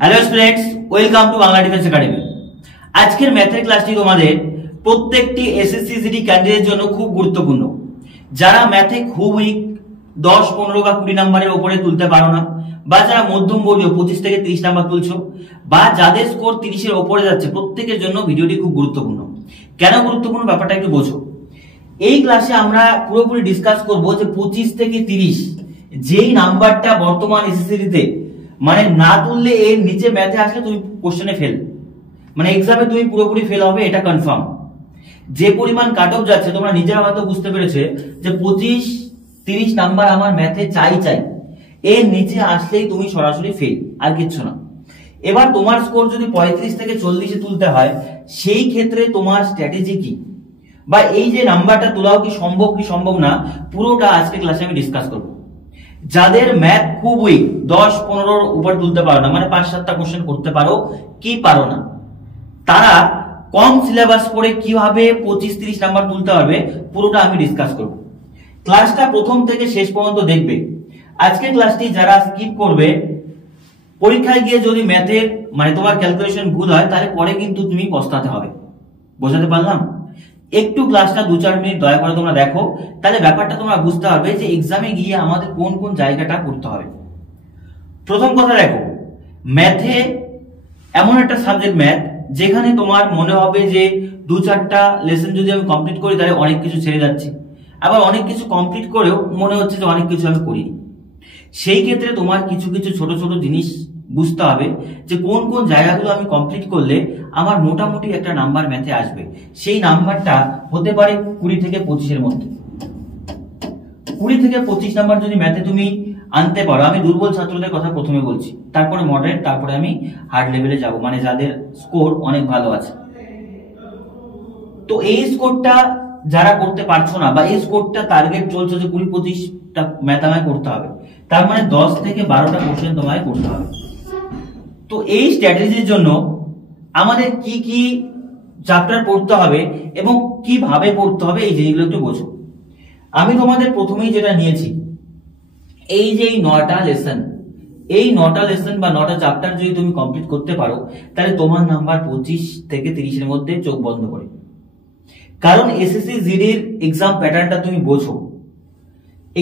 Hello students, welcome to Bangla defence academy. আজকের ম্যাথের ক্লাসটি তোমাদের প্রত্যেকটি এসএসসি জিডি ক্যান্ডিডেটের জন্য খুব গুরুত্বপূর্ণ। যারা ম্যাথে খুব উইক, 10, 15 বা 20 নাম্বারের উপরে তুলতে পারো না, বা যারা মধ্যম বর্গীয় 25 থেকে 30 নাম্বার তুলছো, বা যাদের স্কোর 30 এর উপরে যাচ্ছে, প্রত্যেকের জন্য ভিডিওটি খুব গুরুত্বপূর্ণ। কেন গুরুত্বপূর্ণ ব্যাপারটা একটু বোঝো। এই ক্লাসে আমরা পুরোপুরি ডিসকাস করব যে 25 থেকে 30 যেই নাম্বারটা বর্তমান এসএসসি তে মানে না তুললে এর নিচে ম্যাথে আসলে তুমি কোশ্চেনে ফেল, মানে এক্সামে তুমি পুরোপুরি ফেল হবে, এটা কনফার্ম। যে পরিমাণ কাট অফ যাচ্ছে তোমরা নিজেরা হয়তো বুঝতে পেরেছে যে 25-30 নাম্বার আমার ম্যাথে চাই, এর নিচে আসলেই তুমি সরাসরি ফেল, আর কিচ্ছু না। এবার তোমার স্কোর যদি 35 থেকে 40 এ তুলতে হয়, সেই ক্ষেত্রে তোমার স্ট্র্যাটেজি কি, বা এই যে নাম্বারটা তোলাও কি সম্ভব না, পুরোটা আজকে ক্লাসে আমি ডিসকাস করব। যাদের ম্যাথ খুব উইক, 10-15 উপর তুলতে পারো না, মানে 5-7টা কোশ্চেন করতে পারো কি পারো না, তারা কম সিলেবাস পড়ে কিভাবে 25-30 নাম্বার তুলতে পারবে, পুরোটা আমি ডিসকাস করব। ক্লাসটা প্রথম থেকে শেষ পর্যন্ত দেখবে। আজকের ক্লাসটি যারা স্কিপ করবে, পরীক্ষায় গিয়ে যদি ম্যাথের মানে তোমার ক্যালকুলেশন ভুল হয়, তাহলে পরে কিন্তু তুমি পস্তাতে হবে। বোঝাতে পারলাম? একটু ক্লাসটা 2-4 মিনিট দয়া করে তোমরা দেখো, তাহলে ব্যাপারটা তোমরা বুঝতে পারবে যে এক্সামে গিয়ে আমাদের কোন কোন জায়গাটা করতে হবে। প্রথম কথা দেখো, ম্যাথে এমন একটা সাবজেক্ট ম্যাথ, যেখানে তোমার মনে হবে যে 2-4টা লেসন যদি আমি কমপ্লিট করি তাহলে অনেক কিছু ছেড়ে যাচ্ছে, আবার অনেক কিছু কমপ্লিট করেও মনে হচ্ছে যে অনেক কিছু আমি করিনি। সেই ক্ষেত্রে তোমার কিছু কিছু ছোট ছোট জিনিস বুঝতে হবে যে কোন কোন জায়গাগুলো আমি কমপ্লিট করলে আমার মোটামুটি একটা নাম্বার ম্যাথে আসবে। সেই নাম্বারটা হতে পারে 20 থেকে 25 এর মধ্যে। 20 থেকে 25 নাম্বার যদি ম্যাথে তুমি আনতে পারো, আমি দুর্বল ছাত্রদের কথা প্রথমে বলছি, তারপরে মডারেট, তারপরে আমি হার্ড লেভেলে যাব, মানে যাদের স্কোর অনেক ভালো আছে। তো এই স্কোরটা যারা করতে পারছো না, বা এই স্কোরটা টার্গেট চলছে যে 20-25টা ম্যাথ আমায় করতে হবে, তার মানে 10 থেকে 12টা কোশ্চেন তোমায় করতে হবে। তো এই স্ট্র্যাটেজির জন্য আমাদের কি কি চ্যাপ্টার পড়তে হবে এবং কিভাবে পড়তে হবে, এই জিনিসগুলো একটু বোঝো। আমি তোমাদের প্রথমেই যেটা নিয়েছি, এই যে 9টা লেসন, এই 9টা লেসন বা 9টা চ্যাপ্টার যদি তুমি কমপ্লিট করতে পারো, তাহলে তোমার নাম্বার 25 থেকে 30 এর মধ্যে, চোখ বন্ধ করে। কারণ এসএসসি জিডির এক্সাম প্যাটার্নটা তুমি বোঝো।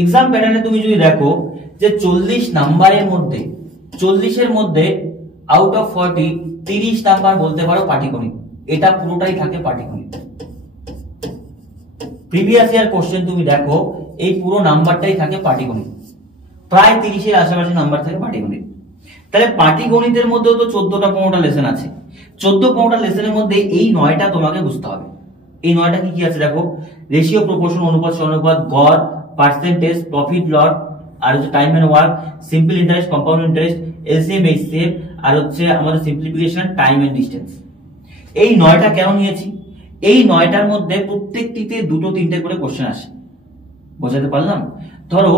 এক্সাম প্যাটার্নে তুমি যদি দেখো যে 40 নাম্বারের মধ্যে, 40-এর মধ্যে আউট অফ 40 30 নাম্বার বলতে পারো পাটিগণিত, এটা পুরোটাই থাকে পাটিগণিত। প্রিভিয়াস ইয়ার কোশ্চেন তুমি দেখো, এই পুরো নাম্বারটাই থাকে পাটিগণিত, প্রায় 30-এর আশেপাশে নাম্বার থাকে পাটিগণিত। তাহলে পাটিগণিতের মধ্যেও তো 14টা-15টা লেসন আছে। 14-15টা লেসনের মধ্যে এই 9টা তোমাকে বুঝতে হবে। এই 9টা কি কি আছে দেখো, রেশিও, প্রপোর্শন, অনুপাত, সমানুপাত, গড়, পার্সেন্টেজ, প্রফিট লস, আর হচ্ছে time and work, simple interest, compound interest, LCM, HCF, আর হচ্ছে আমাদের সিম্পলিফিকেশন, টাইম এন্ড ডিসটেন্স। এই 9টা কেন নিয়েছি? এই 9টার মধ্যে প্রত্যেকটিতে 2-3টে করে কোশ্চেন আসে। বোঝাতে পারলাম? ধরো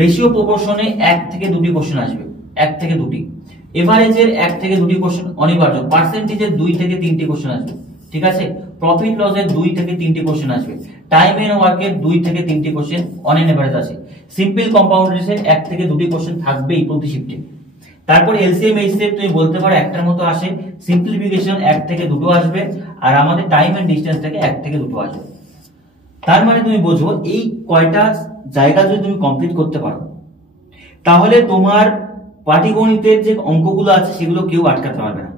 রেশিও প্রপোর্শনে 1 থেকে 2টি কোশ্চেন আসবে, 1 থেকে 2টি। এভারেজের 1 থেকে 2টি কোশ্চেন অনিবার্য। পার্সেন্টেজের 2 থেকে 3টি কোশ্চেন আসবে, ঠিক আছে। প্রফিট লসের 2 থেকে 3টি কোশ্চেন আসবে। টাইম এন্ড ওয়ার্কের 2 থেকে 3টি কোশ্চেন অন এন এভারেজ আছে। সিম্পল কম্পাউন্ডের 1 থেকে 2টি কোশ্চেন থাকবেই প্রতি শিফটে। তারপর এলসিএম, এইচসিএফ তুমি বলতে পারো একটার মতো আসে। সিম্পলিফিকেশন 1 থেকে 2টো আসবে, আর আমাদের টাইম এন্ড ডিসটেন্স থেকে 1 থেকে 2টো আসবে। তার মানে তুমি বোঝো, এই কয়টা জায়গা যদি তুমি কমপ্লিট করতে পারো, তাহলে তোমার পাটিগণিতের যে অঙ্কগুলো আছে সেগুলো কেউ আটকাতে পারবে না।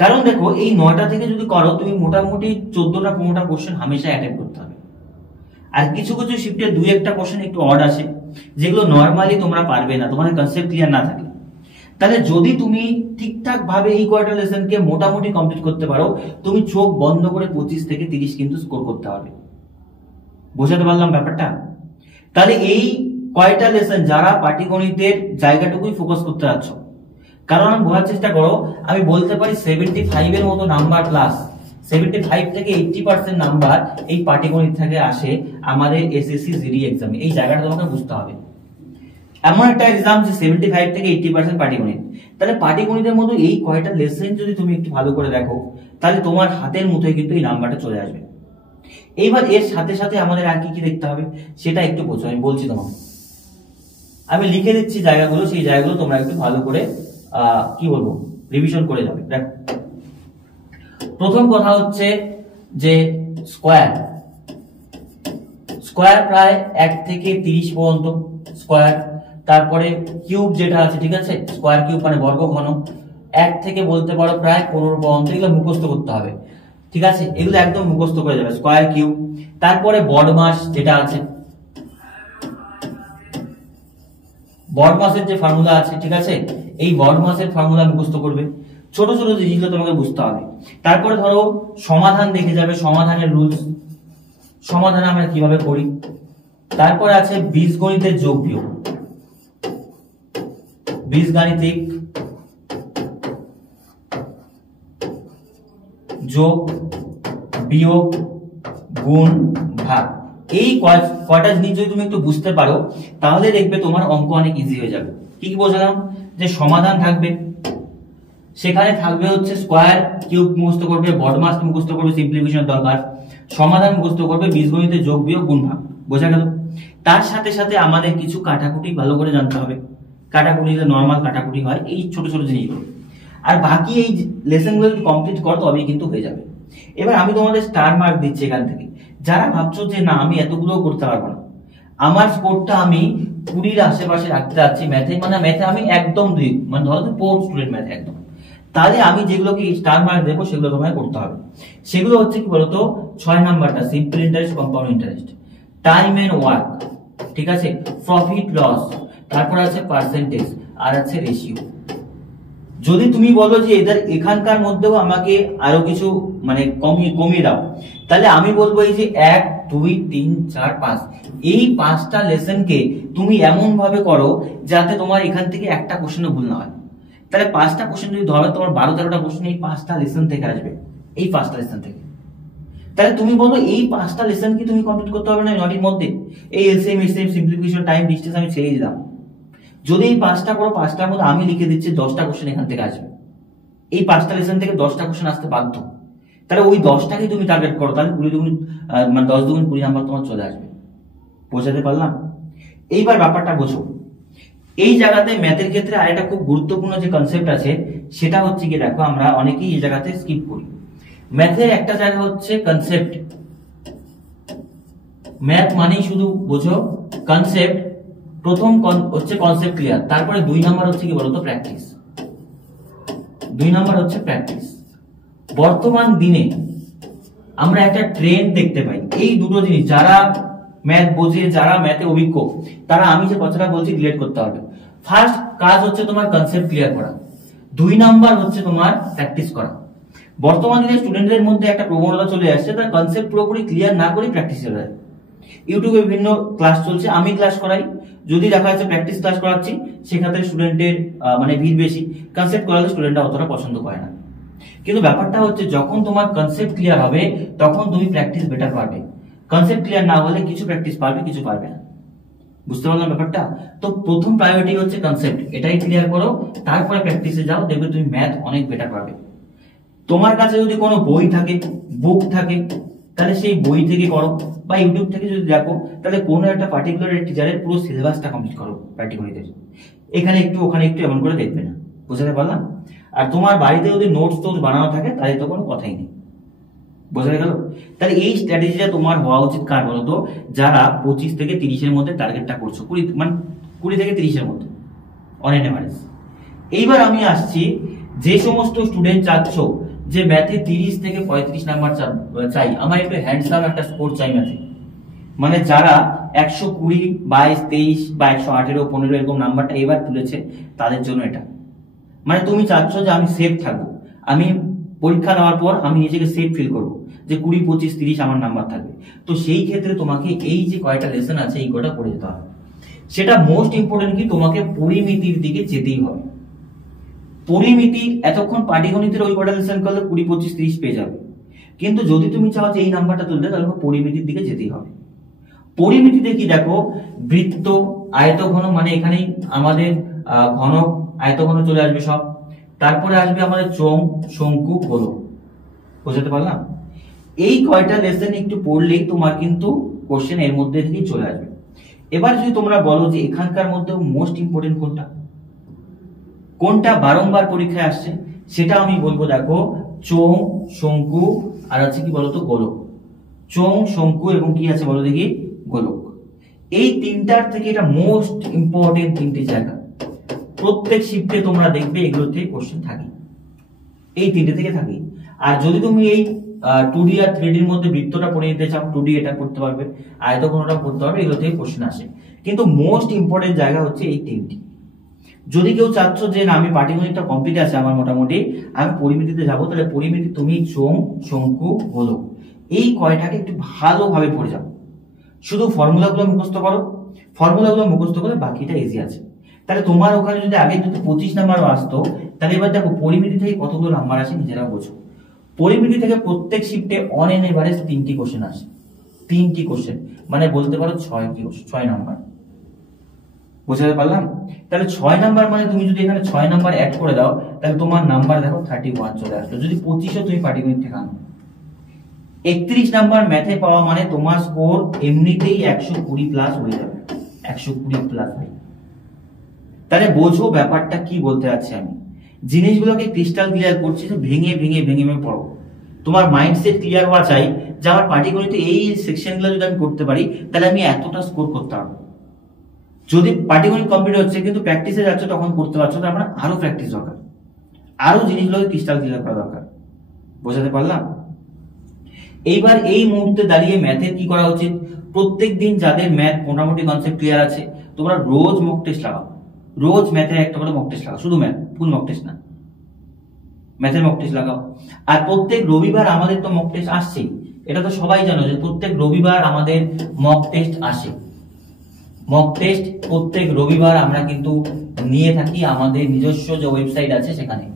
কারণ দেখো, এই 9টা থেকে যদি করো, তুমি মোটামুটি 14টা-15টা কোশ্চেন হামেশা অ্যাটেম্প করতে হবে। আর কিছু কিছু শিফটে 2-1টা কোশ্চেন একটু অড আসে, যেগুলো নরমালি তোমরা পারবে না, তোমার কনসেপ্ট ক্লিয়ার না থাকে। তাহলে যদি তুমি ঠিকঠাক ভাবে এই কয়টা লেসনকে মোটামুটি কমপ্লিট করতে পারো, তুমি চোখ বন্ধ করে 25 থেকে 30 কিন্তু স্কোর করতে পারবে। বোঝাতে পারলাম ব্যাপারটা? তাহলে এই কয়টা লেসন যারা পাটিগণিতের জায়গাটুকুই ফোকাস করতে যাচ্ছ, কারণ আমি বোঝার চেষ্টা করো, আমি বলতে পারি 75 এর মতো নাম্বার প্লাস 75 থেকে 80% নাম্বার এই পাটিগণিত থেকে আসে আমাদের এসএসসি জিডি এক্সামে। এই জায়গাটা তোমাকে বুঝতে হবে। এমন একটা এক্সাম যে 75 থেকে 80% পাটিগণিত, তাহলে পাটিগণিতের মতো এই কয়টা লেসন যদি তুমি একটু ভালো করে দেখো, তাহলে তোমার হাতের মুঠোয় কিন্তু এই নাম্বারটা চলে আসবে। এইবার এর সাথে সাথে আমাদের আর কি কি দেখতে হবে সেটা একটু বোঝো, আমি বলছি তোমাকে। আমি লিখে দিচ্ছি জায়গাগুলো, সেই জায়গাগুলো তোমরা একটু ভালো করে কি বলবো রিভিশন করে যাবে। দেখো প্রথম কথা হচ্ছে যে স্কোয়ার প্রায় 1 থেকে 30 পর্যন্ত স্কোয়ার। তারপরে কিউব যেটা আছে, ঠিক আছে, স্কোয়ার কিউব মানে বর্গ ঘন, 1 থেকে বলতে পারো প্রায় 15 পর্যন্ত। এগুলো মুখস্থ করতে হবে, ঠিক আছে, এগুলো একদম মুখস্থ করে যাবে স্কোয়ার কিউব। তারপরে বডমাস যেটা আছে, বডমাসের যে ফর্মুলা আছে, ঠিক আছে, এই বডমাসের ফর্মুলা মুখস্থ করবে। ছোট ছোট জিনিসগুলো তোমাকে বুঝতে হবে। তারপরে ধরো সমাধান দেখে যাবে, সমাধানের রুলস, সমাধান আমরা কিভাবে করি। তারপরে আছে বীজগণিতের যোগ বিয়োগ, বীজগাণিতিক যোগ বিয়োগ গুণ ভাগ। এই কয়টা জিনিস যদি তুমি একটু বুঝতে পারো তাহলে দেখবে তোমার অঙ্ক অনেক ইজি হয়ে যাবে। কি কি বোঝালাম? যে সমাধান থাকবে, সেখানে থাকবে হচ্ছে স্কোয়ার কিউব মুখস্থ করবে, বডমাস মুখস্থ করবে, সিম্পলিফিকেশন দরকার, সমাধান মুখস্থ করবে, বীজগণিতের যোগ বিয়োগ গুণ ভাগ। বোঝা গেল? তার সাথে সাথে আমাদের কিছু কাটাকুটি ভালো করে জানতে হবে। কাটাকুটি নর্মাল কাটাকুটি হয়, এই ছোট ছোট জিনিসগুলো। আর বাকি এই লেসনগুলো কমপ্লিট করো তবেই কিন্তু হয়ে যাবে। এবার আমি তোমাদের স্টার মার্ক দিচ্ছি এখান থেকে। যারা ভাবছো যে না আমি এতগুলো করতে পারবো না, আমার স্কোরটা আমি 20-র আশেপাশে রাখতে যাচ্ছি ম্যাথে, মানে ম্যাথে আমি একদম 2, মানে ধরো তো পোর স্টুডেন্ট ম্যাথে একদম, তাহলে আমি যেগুলোকে স্টার মার্ক দেবো সেগুলো তোমায় করতে হবে। সেগুলো হচ্ছে কি বলতো, 6 নাম্বারটা simple interest, compound interest, time and work, ঠিক আছে, প্রফিট লস, তারপর আছে পার্সেন্টেজ, আর আছে রেশিও। যদি তুমি বলো যে এখানকার মধ্যেও আমাকে আরো কিছু মানে কমিয়ে দাও, তাহলে আমি বলবো এই যে 1, 2, 3, 4, 5 এই 5টা লেসনকে তুমি এমন ভাবে করো যাতে তোমার এখান থেকে একটা কোশ্চেনও ভুল না হয়। তাহলে 5টা কোশ্চেন যদি ধরো, তোমার 12-13টা কোশ্চেন এই 5টা লেসন থেকে আসবে, এই 5টা লেসন থেকে। তাহলে তুমি বলো এই 5টা লেসন কি তুমি কমপ্লিট করতে হবে না নটির মধ্যে? এই LCM, HCM, simplification, time, distance আমি ছেড়ে দিলাম। যদি এই 5টা করো, 5টার মধ্যে আমি লিখে দিচ্ছি 10টা কোশ্চেন এখান থেকে আসবে। এই 5টা লেসন থেকে 10টা কোশ্চেন আসতে বাধ্য। তাহলে ওই 10টাকে তুমি টার্গেট করো, তাহলে 20 মানে 10 দুগুণ 20 নাম্বার তোমার চলে আসবে। বোঝাতে পারলাম? এইবার ব্যাপারটা বোঝো। এই জায়গাতে ম্যাথের ক্ষেত্রে আরেকটা খুব গুরুত্বপূর্ণ যে কনসেপ্ট আছে সেটা হচ্ছে কি, দেখো আমরা অনেকেই এই জায়গাতে স্কিপ করি। ম্যাথের একটা জায়গা হচ্ছে কনসেপ্ট, ম্যাথ মানেই শুধু বোঝো কনসেপ্ট। প্রথম হচ্ছে কনসেপ্ট ক্লিয়ার, তারপরে 2 নাম্বার হচ্ছে কি বলতো, প্র্যাকটিস। 2 নাম্বার হচ্ছে প্র্যাকটিস। বর্তমান দিনে আমরা একটা ট্রেন্ড দেখতে পাই, এই দুটো জিনিস যারা ম্যাথ বোঝে, যারা ম্যাথে অভিজ্ঞ, তারা আমি যে কথাটা বলছি রিলেট করতে হবে। ফার্স্ট কাজ হচ্ছে তোমার কনসেপ্ট ক্লিয়ার করা, 2 নাম্বার হচ্ছে তোমার প্র্যাকটিস করা। বর্তমান দিনে স্টুডেন্টদের মধ্যে একটা প্রবণতা চলে আসছে, তারা কনসেপ্ট পুরোপুরি ক্লিয়ার না করে প্র্যাকটিস চলে যায়। ইউটিউবে বিভিন্ন ক্লাস চলছে, আমি ক্লাস করাই, যদি দেখা যাচ্ছে প্র্যাকটিস ক্লাস করাচ্ছি সেক্ষেত্রে স্টুডেন্টের মানে ভিড় বেশি, কনসেপ্ট করালে স্টুডেন্টরা অতটা পছন্দ করে না। কিন্তু ব্যাপারটা হচ্ছে যখন তোমার কনসেপ্ট ক্লিয়ার হবে তখন তুমি প্র্যাকটিস বেটার পারবে। কনসেপ্ট ক্লিয়ার না হলে কিছু প্র্যাকটিস পারবে, কিছু পারবে না। বুঝতে পারলাম ব্যাপারটা? তো প্রথম প্রায়োরিটি হচ্ছে কনসেপ্ট, এটাই ক্লিয়ার করো, তারপরে প্র্যাকটিসে যাও, দেখবে তুমি ম্যাথ অনেক বেটার পারবে। তোমার কাছে যদি কোনো বই থাকে, বুক থাকে, তাহলে সেই বই থেকে করো, বা ইউটিউব থেকে যদি দেখো তাহলে কোনো একটা পার্টিকুলার টিচারের পুরো সিলেবাসটা কমপ্লিট করো প্র্যাকটিক্যালিতে। এখানে একটু ওখানে একটু এমন করে দেখবে না। বুঝতে পারলাম? আর তোমার বাড়িতে যদি নোটস টোটস বানানো থাকে তাহলে তো কোনো কথাই নেই। বোঝা গেল? তাহলে এই স্ট্র্যাটেজিটা তোমার হওয়া উচিত কার বলতো, যারা 25 থেকে 30-এর মধ্যে টার্গেটটা করছো, 20 থেকে 30-এর মধ্যে অন এন এভারেজ। এইবার আমি আসছি, যে সমস্ত স্টুডেন্ট চাচ্ছ যে ম্যাথে 30 থেকে 35 নাম্বার চাই, আমার একটু হ্যান্ডসাম একটা স্কোর চাই ম্যাথে, মানে যারা 120, 22, 23 বা 118, 15 এরকম নাম্বারটা এবার তুলেছে তাদের জন্য এটা। মানে তুমি চাচ্ছ যে আমি সেফ থাকবো, আমি পরীক্ষা দেওয়ার পর আমি নিজেকে সেফ ফিল করবো যে 20, 25, 30 আমার নাম্বার থাকবে। তো সেই ক্ষেত্রে তোমাকে এই যে কয়টা লেসন আছে এই কয়টা পড়ে যেতে হবে। সেটা মোস্ট ইম্পর্টেন্ট কি, তোমাকে পরিমিতির দিকে যেতেই হবে। পরিমিতি এতক্ষণ পাটিগণিতের ওই কয়টা লেসন করলে 20, 25, 30 পেয়ে যাবে, কিন্তু যদি তুমি চাও যে এই নাম্বারটা তুলতে তাহলে পরিমিতির দিকে যেতেই হবে। পরিমিতিতে কি দেখো, বৃত্ত, আয়তঘন, মানে এখানেই আমাদের ঘন আয়তঘন চলে আসবে সব, তারপরে আসবে আমাদের চোঙ, শঙ্কু, গোলক। বুঝতে পারলাম? এই কয়টা লেসন একটু পড়লেই তোমার কিন্তু কোশ্চেন এর মধ্যে থেকেই চলে আসবে। এবার যদি তোমরা বলো যে এখানকার মধ্যে মোস্ট ইম্পর্টেন্ট কোনটা, কোনটা বারংবার পরীক্ষায় আসছে সেটা আমি বলবো। দেখো, চোঙ, শঙ্কু আর আছে কি বলতো, গোলক। চোঙ, শঙ্কু এবং কি আছে বলো দেখি, গোলক। এই তিনটার থেকে এটা মোস্ট ইম্পর্টেন্ট তিনটি জায়গা। প্রত্যেক শিফটে তোমরা দেখবে এগুলোতে কোশ্চেন থাকে, এই তিনটে থেকে থাকে। আর যদি তুমি এই 2D আর 3D এর মধ্যে বৃত্তটা পড়ে নিতে চাও, 2D এটা করতে পারবে, আয়তঘনটা করতে পারবে, এগুলো থেকে কোশ্চেন আসে। কিন্তু মোস্ট ইম্পর্টেন্ট জায়গা হচ্ছে এই তিনটি। যদি কেউ চাচ্ছ যে না আমি পাটিগণিতটা কমপ্লিট আছে আমার মোটামুটি, আমি পরিমিতিতে যাবো, তাহলে পরিমিতি তুমি চোঙ, শঙ্কু, গোলক এই কয়টাকে একটু ভালোভাবে পড়ে যাও। শুধু ফর্মুলাগুলো মুখস্থ করো, ফর্মুলাগুলো মুখস্থ করে বাকিটা ইজি আছে। তাহলে তোমার ওখানে যদি আগে যদি 25 নাম্বারও আসতো, তাহলে এবার দেখো পরিমিতি থেকে কতগুলো নাম্বার আসে নিজেরা বোঝো। পরিমিতি থেকে প্রত্যেক শিফটে অন এন এভারেজ 3টি কোশ্চেন আসে, 3টি কোশ্চেন মানে বলতে পারো 6 নাম্বার। বুঝতে পারলাম? তাহলে 6 নাম্বার মানে তুমি যদি এখানে 6 নাম্বার অ্যাড করে দাও, তাহলে তোমার নাম্বার দেখো 31 চলে আসলো। যদি 25ও তুমি পাটিগণিত থেকে আনো, 31 নাম্বার ম্যাথে পাওয়া মানে তোমার স্কোর এমনিতেই 120 প্লাস হয়ে যাবে, 120 প্লাস হয়ে। তাহলে বোঝো ব্যাপারটা কি বলতে যাচ্ছি আমি। জিনিসগুলোকে ক্রিস্টাল ক্লিয়ার করছি, ভেঙে ভেঙে ভেঙে ভেঙে পড়ো। তোমার মাইন্ডসেট ক্লিয়ার হওয়া চাই যে আমার পাটিগণিতে এই সেকশনগুলো যদি আমি করতে পারি তাহলে আমি এতটা স্কোর করতে পারবো। যদি পাটিগণিত কমপ্লিট হচ্ছে কিন্তু প্র্যাকটিসে যাচ্ছে তখন করতে পারছো, তার মানে আরো প্র্যাকটিস দরকার, আরো জিনিসগুলোকে ক্রিস্টাল ক্লিয়ার করা দরকার। বোঝাতে পারলাম? এইবার এই মুহূর্তে দাঁড়িয়ে ম্যাথের কি করা উচিত? প্রত্যেক দিন যাদের ম্যাথ মোটামুটি কনসেপ্ট ক্লিয়ার আছে, তোমরা রোজ মক টেস্ট লাগাও। রোজ ম্যাথের একটা করে মক টেস্ট লাগাও, শুধু ম্যাথ, ফুল মক টেস্ট না, ম্যাথের মক টেস্ট লাগাও। আর প্রত্যেক রবিবার আমাদের তো মক টেস্ট আসছেই, এটা তো সবাই জানো যে প্রত্যেক রবিবার আমাদের মক টেস্ট আসে। মক টেস্ট প্রত্যেক রবিবার আমরা কিন্তু নিয়ে থাকি আমাদের নিজস্ব যে ওয়েবসাইট আছে সেখানে।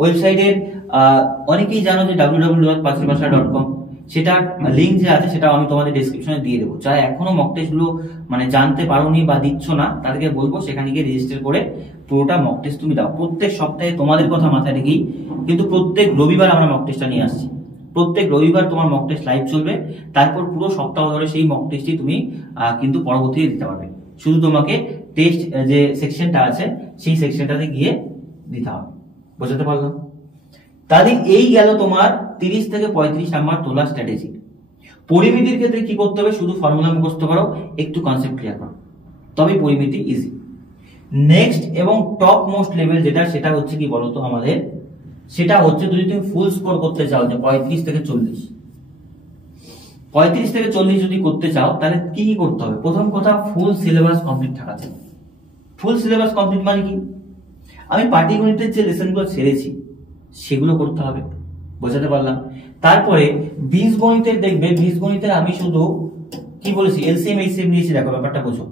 ওয়েবসাইটের অনেকেই জানো যে www.patrirbhasha.com, সেটার লিংক যে আছে সেটা আমি তোমাদের ডেসক্রিপশনে দিয়ে দেবো। যারা এখনো মক টেস্ট গুলো মানে জানতে পারোনি বা দিচ্ছ না, তাদেরকে বলবো সেখানে গিয়ে রেজিস্টার করে পুরোটা মক টেস্ট তুমি দাও। প্রত্যেক সপ্তাহে তোমাদের কথা মাথায় রেখেই কিন্তু প্রত্যেক রবিবার আমরা মক টেস্টটা নিয়ে আসছি। প্রত্যেক রবিবার তোমার মক টেস্ট লাইভ চলবে, তারপর পুরো সপ্তাহ ধরে সেই মক টেস্টই তুমি কিন্তু পরবর্তীতে দিতে পারবে। শুধু তোমাকে টেস্ট যে সেকশনটা আছে সেই সেকশনটাতে গিয়ে দিতে হবে। বুঝতে পারলাম? তাহলে এই গেল তোমার 30 থেকে 35 নাম্বার তোলা স্ট্র্যাটেজি। পরিমিতির ক্ষেত্রে কি করতে হবে? শুধু ফর্মুলা মুখস্থ করো, একটু কনসেপ্ট ক্লিয়ার করো, তবে পরিমিতি ইজি। নেক্সট এবং টপ মোস্ট লেভেল যেটা, সেটা হচ্ছে কি বলতো আমাদের, সেটা হচ্ছে যদি তুমি ফুল স্কোর করতে চাও যে 35 থেকে 40, 35 থেকে 40 যদি করতে চাও তাহলে কি কি করতে হবে? প্রথম কথা, ফুল সিলেবাস কমপ্লিট থাকা চাই। ফুল সিলেবাস কমপ্লিট মানে কি? আমি পাটিগণিতের যে লেসনগুলো ছেড়েছি সেগুলো করতে হবে। বোঝাতে পারলাম? তারপরে বীজগণিতের দেখবে, বীজগণিতের আমি শুধু কি বলেছি, এলসিএম এইচসিএম নিয়েছি। দেখো ব্যাপারটা বোঝো।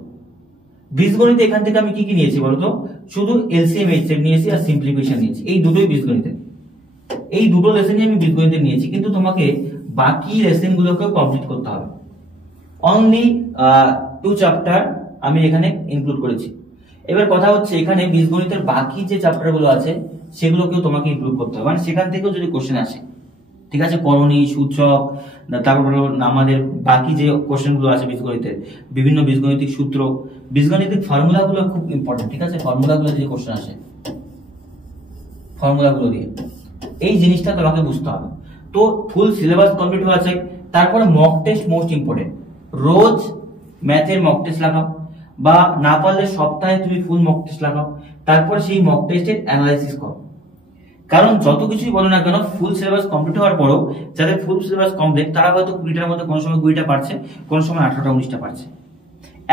বীজগণিতে এখান থেকে আমি কি কি নিয়েছি বলতো? শুধু এলসিএম এইচসিএম নিয়েছি আর সিম্পলিফিকেশন নিয়েছি, এই দুটোই বীজগণিতে। এই দুটো লেসনই আমি বীজগণিতে নিয়েছি, কিন্তু তোমাকে বাকি লেসন গুলোকেও কমপ্লিট করতে হবে। অনলি 2 চ্যাপ্টার আমি এখানে ইনক্লুড করেছি। এবার কথা হচ্ছে এখানে বীজগণিতের বাকি যে চ্যাপ্টার গুলো আছে সেগুলোকেও তোমাকে ইনক্লুড করতে হবে, মানে সেখান থেকেও যদি কোশ্চেন আসে, ঠিক আছে, করণী, সূচক, তারপর আমাদের বাকি যে কোশ্চেন গুলো আছে বীজগণিতের, বিভিন্ন বীজগণিতিক সূত্র, বীজগণিতিক ফর্মুলা গুলো খুব ইম্পর্টেন্ট, ঠিক আছে, ফর্মুলা গুলো যে কোশ্চেন আসে, ফর্মুলা গুলো দিয়ে এই জিনিসটা তোমাকে বুঝতে হবে। তো ফুল সিলেবাস কমপ্লিট হওয়া চাই। তারপরে মক টেস্ট মোস্ট ইম্পর্টেন্ট। রোজ ম্যাথের মক টেস্ট লাগাও, বা না পারলে সপ্তাহে তুমি ফুল মক টেস্ট লাগাও। তারপর সেই মক টেস্টের অ্যানালাইসিস করো। কারণ যত কিছুই বলো না কেন, ফুল সিলেবাস কমপ্লিট হওয়ার পরও যাদের ফুল সিলেবাস কমপ্লিট তারা হয়তো 20টার মধ্যে কোনো সময় 20টা পারছে, কোনো সময় 18টা 19টা পারছে।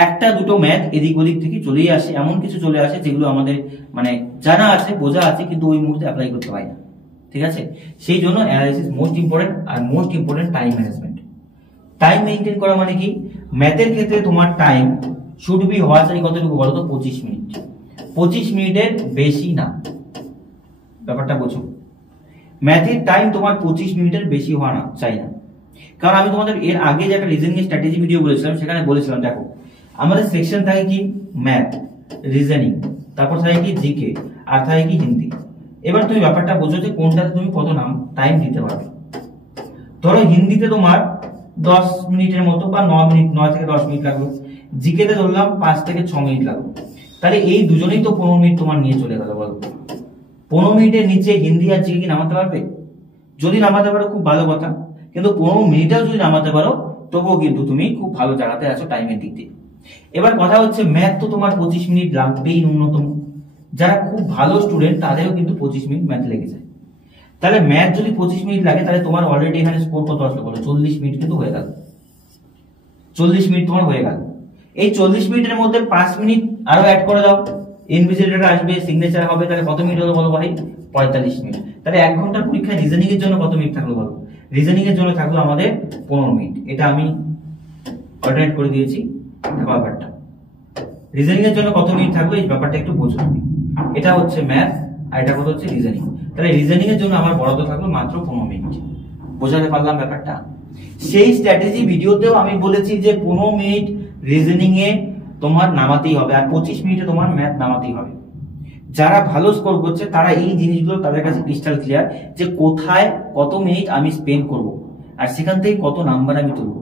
একটা দুটো ম্যাথ এদিক ওদিক থেকে চলেই আসে, এমন কিছু চলে আসে যেগুলো আমাদের মানে জানা আছে, বোঝা আছে, কিন্তু ওই মুহূর্তে অ্যাপ্লাই করতে পারি না, ঠিক আছে। সেই জন্য অ্যানালাইসিস মোস্ট ইম্পর্টেন্ট। আর most important time management. Time maintain করা মানে কি? ম্যাথের ক্ষেত্রে তোমার টাইম শুড বি হওয়া চাই কতটুকু বলো তো? 25 মিনিট। 25 মিনিটের বেশি না, ব্যাপারটা বোঝো। ম্যাথের টাইম তোমার 25 মিনিটের বেশি হওয়া না চাই না। কারণ আমি তোমাদের এর আগে যে একটা রিজনিং স্ট্র্যাটেজি ভিডিও বলেছিলাম সেখানে বলেছিলাম, দেখো আমাদের সেকশন থাকে কি ম্যাথ, রিজনিং, তারপর থাকে কি জিকে, আর থাকে কি হিন্দি। এবার তুমি ব্যাপারটা বোঝো যে কোনটাতে তুমি কত টাইম দিতে পারবে। ধরো হিন্দিতে তোমার 10 মিনিটের মতো বা 9 থেকে 10 মিনিট লাগলো, জিকেতে ধরলাম 5 থেকে 6 মিনিট লাগলো, তাহলে এই দুজনেই তো 15 মিনিট তোমার নিয়ে চলে গেল, বলো 15 মিনিটের নিচে হিন্দি আর জিকে কি নামাতে পারবে? যদি নামাতে পারো খুব ভালো কথা, কিন্তু 15 মিনিটেও যদি নামাতে পারো তবুও কিন্তু তুমি খুব ভালো জায়গাতে আছো টাইমের দিক দিয়ে। এবার কথা হচ্ছে ম্যাথ তো তোমার 25 মিনিট লাগবেই ন্যূনতম। যারা খুব ভালো স্টুডেন্ট তাদেরও কিন্তু 25 মিনিট ম্যাথ লেগে যায়। তাহলে ম্যাথ যদি 25 মিনিট লাগে তাহলে তোমার অলরেডি এখানে স্কোর কত আসলো বলো? 40 মিনিট কিন্তু হয়ে গেল। 40 মিনিট তোমার হয়ে গেল। এই 40 মিনিটের মধ্যে 5 মিনিট আরো অ্যাড করে দাও, ইনভিজিলেটর আসবে, সিগনেচার হবে, তাহলে কত মিনিট হলো বলো ভাই? 45 মিনিট। তাহলে 1 ঘন্টার পরীক্ষায় রিজনিং এর জন্য কত মিনিট থাকলো বলো? রিজনিং এর জন্য থাকলো আমাদের 15 মিনিট। এটা আমি অল্টারনেট করে দিয়েছি ব্যাপারটা। রিজনিং এর জন্য কত মিনিট থাকলো এই ব্যাপারটা একটু বোঝো তুমি। এটা হচ্ছে ম্যাথ আর এটা কত হচ্ছে রিজনিং। তাহলে রিজনিং এর জন্য আমার বরাদ্দ থাকলো মাত্র 15 মিনিট। বোঝাতে পারলাম ব্যাপারটা? সেই স্ট্র্যাটেজি ভিডিওতেও আমি বলেছি যে 15 মিনিট রিজনিং এ তোমার নামাতেই হবে আর 25 মিনিটে তোমার ম্যাথ নামাতেই হবে। যারা ভালো স্কোর করছে তারা এই জিনিসগুলো তাদের কাছে ক্রিস্টাল ক্লিয়ার যে কোথায় কত মিনিট আমি স্পেন্ড করব আর সেখান থেকে কত নাম্বার আমি তুলবো।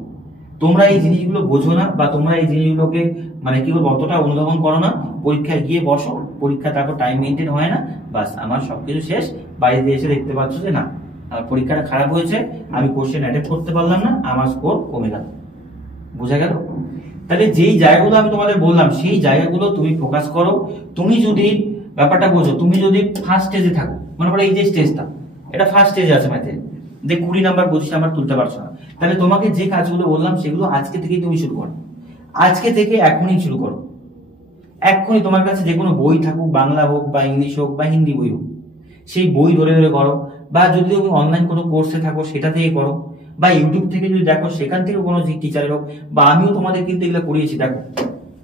তোমরা এই জিনিসগুলো বোঝো না বা তোমরা এই জিনিসগুলোকে মানে কি বলবো অতটা অনুধাবন করো না। পরীক্ষায় গিয়ে বসো, পরীক্ষা তারপর টাইম মেনটেন হয় না, বাস আমার সবকিছু শেষ। বাড়িতে এসে দেখতে পাচ্ছ যে না আমার পরীক্ষাটা খারাপ হয়েছে, আমি কোশ্চেন অ্যাটেন্ড করতে পারলাম না, আমার স্কোর কমে গেল। বোঝা গেল? তাহলে যেই জায়গাগুলো আমি তোমাদের বললাম সেই জায়গাগুলো তুমি ফোকাস করো। তুমি যদি ব্যাপারটা বোঝো, তুমি যদি ফার্স্ট স্টেজে থাকো, মনে করো এই যে স্টেজটা এটা ফার্স্ট স্টেজে আছে ম্যাথে, যে 20 নাম্বার 25 নাম্বার তুলতে পারছো না, তাহলে তোমাকে যে কাজগুলো বললাম সেগুলো আজকে থেকেই তুমি শুরু করো। আজকে থেকে এখনই শুরু করো। এখনই তোমার কাছে যে কোনো বই থাকুক, বাংলা হোক বা ইংলিশ হোক বা হিন্দি বই হোক, সেই বই ধরে ধরে করো। বা যদি তুমি অনলাইন কোনো কোর্সে থাকো সেটা থেকে করো, বা ইউটিউব থেকে যদি দেখো সেখান থেকে কোনো টিচারের হোক, বা আমিও তোমাদের কিন্তু এগুলো করিয়েছি। দেখো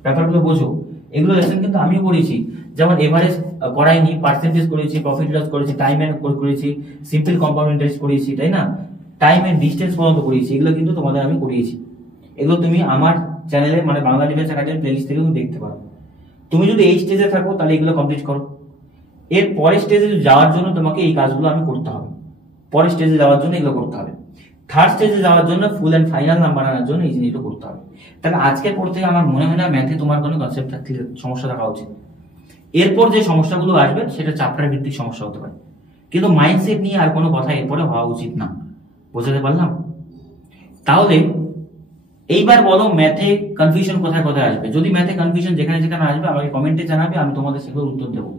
ব্যাপারগুলো বোঝো, এগুলো লেসন কিন্তু আমিও করেছি। যেমন এভারেজ করাইনি, পার্সেন্টেজ করেছি, প্রফিট লস করেছি, টাইম এন্ড করেছি, সিম্পল কম্পাউন্ড ইন্টারেস্ট করিয়েছি, তাই না? টাইম এন্ড ডিস্টেন্স পর্যন্ত করিয়েছি। এগুলো কিন্তু তোমাদের আমি করিয়েছি। এগুলো তুমি আমার চ্যানেলে মানে বাংলা ডিফেন্স একাডেমি প্লেলিস্ট থেকে তুমি দেখতে পারো। তুমি যদি এই স্টেজে থাকো তাহলে এগুলো কমপ্লিট করো। এর পরের স্টেজে যাওয়ার জন্য তোমাকে এই কাজগুলো আমি করতে হবে। পরের স্টেজে যাওয়ার জন্য এগুলো করতে হবে। থার্ড স্টেজে যাওয়ার জন্য ফুল এন্ড ফাইনাল নাম্বার আনার জন্য এই জিনিসগুলো করতে হবে। তাহলে আজকের পর থেকে আমার মনে হয় না ম্যাথে তোমার কোনো কনসেপ্ট সমস্যা থাকা উচিত। এরপর যে সমস্যাগুলো আসবে সেটা চ্যাপ্টার ভিত্তিক সমস্যা হতে পারে, কিন্তু মাইন্ডসেট নিয়ে আর কোনো কথা এরপরে হওয়া উচিত না। বোঝাতে পারলাম? তাহলে এইবার বলো ম্যাথে কনফিউশন কোথায় কোথায় আসবে? যদি ম্যাথে কনফিউশন যেখানে যেখানে আসবে আমাকে কমেন্টে জানাবে, আমি তোমাদের সেগুলোর উত্তর দেবো।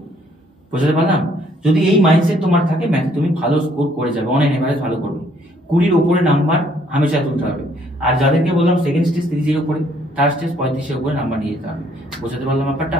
বুঝতে পারলাম? যদি এই মাইন্ডসেট তোমার থাকে ম্যাথে তুমি ভালো স্কোর করে যাবে, অন এভারেজ ভালো করবে। 20-র উপরে নাম্বার হামেশা তুলতে হবে। আর যাদেরকে বললাম সেকেন্ড স্টেজ 30-এর উপরে, থার্ড স্টেজ 35-এর উপরে নাম্বার নিয়ে যেতে হবে। বুঝতে পারলাম ব্যাপারটা?